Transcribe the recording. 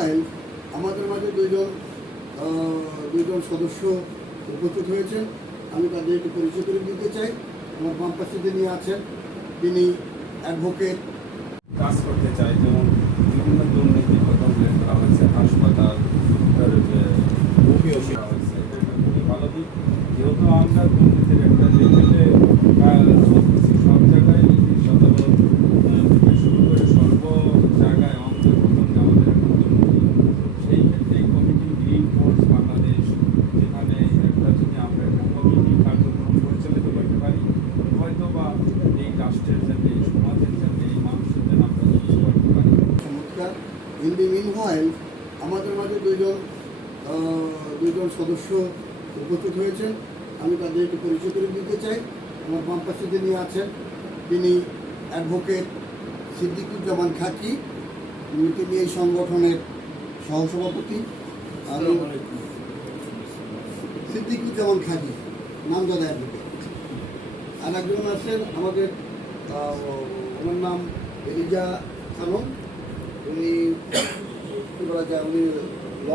Meanwhile আমাদের মাঝে দুইজন সদস্য উপস্থিত হয়েছেন। আমি তাদের একটু পরিচয় করে দিতে চাই। আমার বাম পাশে যিনি আছেন তিনি অ্যাডভোকেট কাজ করতে চাই, যেমন বিভিন্ন দুর্নীতির কথা উল্লেখ করা হয়েছে, হাসপাতাল করা হয়েছে। এটা একটা খুবই ভালো দিক, যেহেতু আমরা দুর্নীতির একটা লেভেলে চলতেছি, সব জায়গায় ব্রিটিশ আদালত থেকে শুরু করে সর্ব জায়গায় আমাদের প্রথমে আমাদের একটা দুর্নীতি। সেই ক্ষেত্রে কমিটি গ্রিন ফোর্স বাংলাদেশ, যেখানে একটা যদি আমরা একটা কমিটি কার্যক্রম পরিচালিত করতে পারি, হয়তো বা এই রাষ্ট্রের যাতে সমাজের যাতে এই মানুষের যেন আমরা কিছু করতে পারি। চমৎকার। ইন দি মিনওয়াইল আমাদের মাঝে দুইজন সদস্য উপস্থিত হয়েছেন। আমি তাদের একটু পরিচয় করে দিতে চাই। আমার বাম পাশে যিনি আছেন তিনি অ্যাডভোকেট সিদ্দিকুজ্জামান খাকি, তিনি এই সংগঠনের সহসভাপতি। আর সিদ্দিকুজ্জামান খাকি নামজাদা অ্যাডভোকেট। আর একজন আছেন আমাদের, ওনার নাম এলিজা খানম। উনি কী বলা যায়, উনি ল